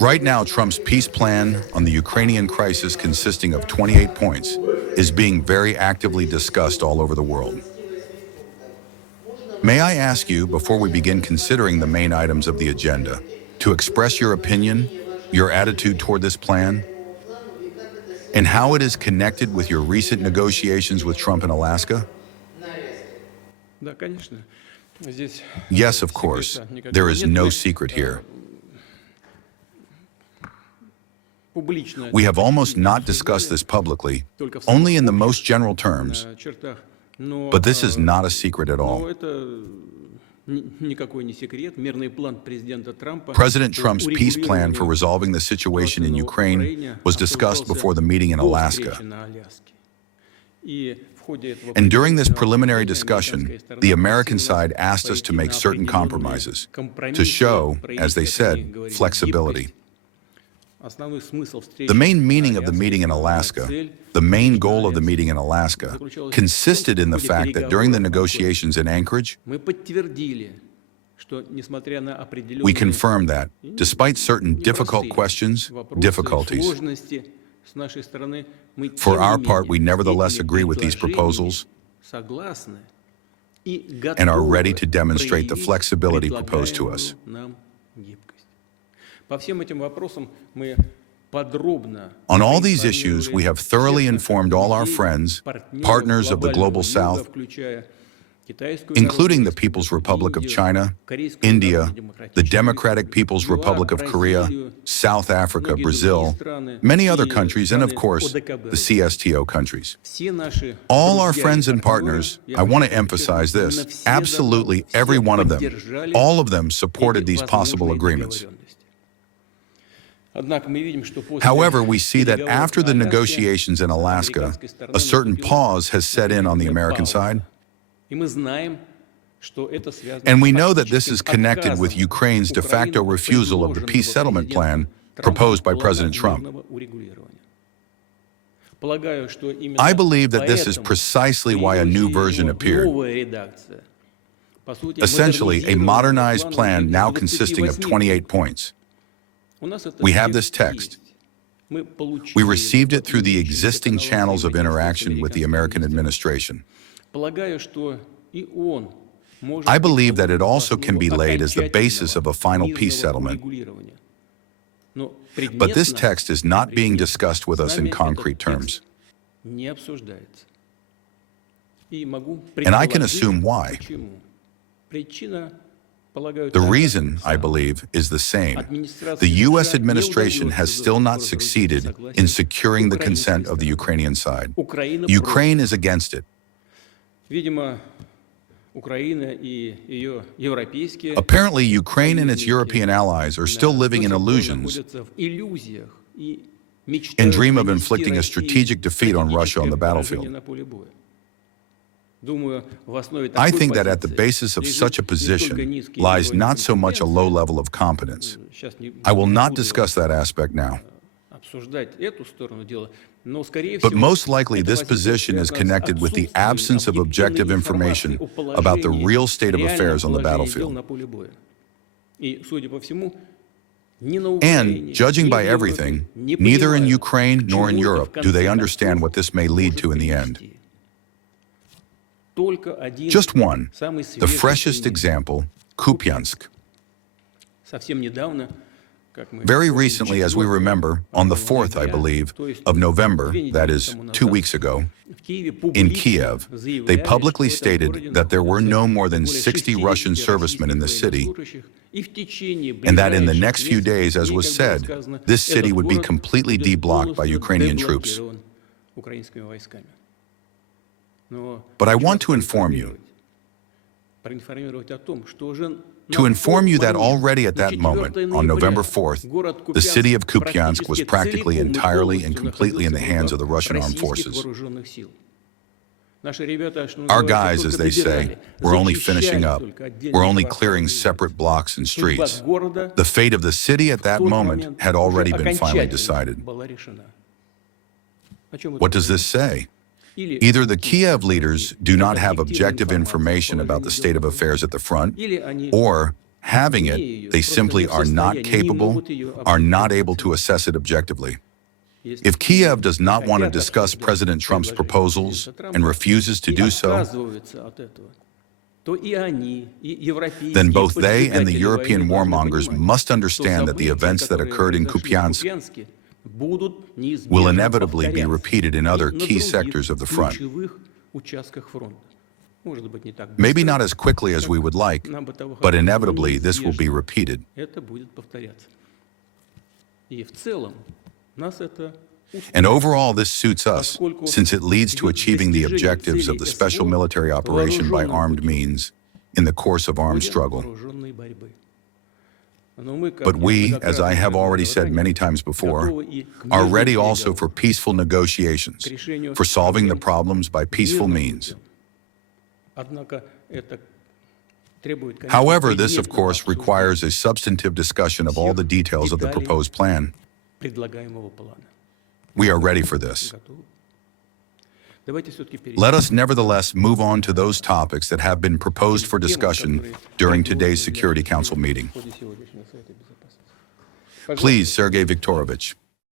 Right now, Trump's peace plan on the Ukrainian crisis, consisting of 28 points, is being very actively discussed all over the world. May I ask you, before we begin considering the main items of the agenda, to express your opinion, your attitude toward this plan, and how it is connected with your recent negotiations with Trump in Alaska? Yes, of course. There is no secret here. We have almost not discussed this publicly, only in the most general terms, but this is not a secret at all. President Trump's peace plan for resolving the situation in Ukraine was discussed before the meeting in Alaska. And during this preliminary discussion, the American side asked us to make certain compromises, to show, as they said, flexibility. The main meaning of the meeting in Alaska, the main goal of the meeting in Alaska, consisted in the fact that during the negotiations in Anchorage, we confirmed that, despite certain difficult questions, difficulties, for our part, we nevertheless agree with these proposals and are ready to demonstrate the flexibility proposed to us. On all these issues, we have thoroughly informed all our friends, partners of the Global South, including the People's Republic of China, India, the Democratic People's Republic of Korea, South Africa, Brazil, many other countries, and of course, the CSTO countries. All our friends and partners, I want to emphasize this, absolutely every one of them, all of them supported these possible agreements. However, we see that after the negotiations in Alaska, a certain pause has set in on the American side. And we know that this is connected with Ukraine's de facto refusal of the peace settlement plan proposed by President Trump. I believe that this is precisely why a new version appeared. Essentially, a modernized plan now consisting of 28 points. We have this text. We received it through the existing channels of interaction with the American administration. I believe that it also can be laid as the basis of a final peace settlement. But this text is not being discussed with us in concrete terms. And I can assume why. The reason, I believe, is the same. The U.S. administration has still not succeeded in securing the consent of the Ukrainian side. Ukraine is against it. Apparently, Ukraine and its European allies are still living in illusions and dream of inflicting a strategic defeat on Russia on the battlefield. I think that at the basis of such a position lies not so much a low level of competence. I will not discuss that aspect now. But most likely this position is connected with the absence of objective information about the real state of affairs on the battlefield. And, judging by everything, neither in Ukraine nor in Europe do they understand what this may lead to in the end. Just one, the freshest example, Kupyansk. Very recently, as we remember, on the 4th, I believe, of November, that is, 2 weeks ago, in Kiev, they publicly stated that there were no more than 60 Russian servicemen in the city, and that in the next few days, as was said, this city would be completely de-blocked by Ukrainian troops. But I want to inform you that already at that moment, on November 4th, the city of Kupyansk was practically entirely and completely in the hands of the Russian armed forces. Our guys, as they say, were only finishing up. We're only clearing separate blocks and streets. The fate of the city at that moment had already been finally decided. What does this say? Either the Kiev leaders do not have objective information about the state of affairs at the front, or, having it, they simply are not capable, are not able to assess it objectively. If Kiev does not want to discuss President Trump's proposals and refuses to do so, then both they and the European warmongers must understand that the events that occurred in Kupyansk will inevitably be repeated in other key sectors of the front. Maybe not as quickly as we would like, but inevitably this will be repeated. And overall, this suits us, since it leads to achieving the objectives of the special military operation by armed means in the course of armed struggle. But we, as I have already said many times before, are ready also for peaceful negotiations, for solving the problems by peaceful means. However, this, of course, requires a substantive discussion of all the details of the proposed plan. We are ready for this. Let us nevertheless move on to those topics that have been proposed for discussion during today's Security Council meeting. Please, Sergei Viktorovich.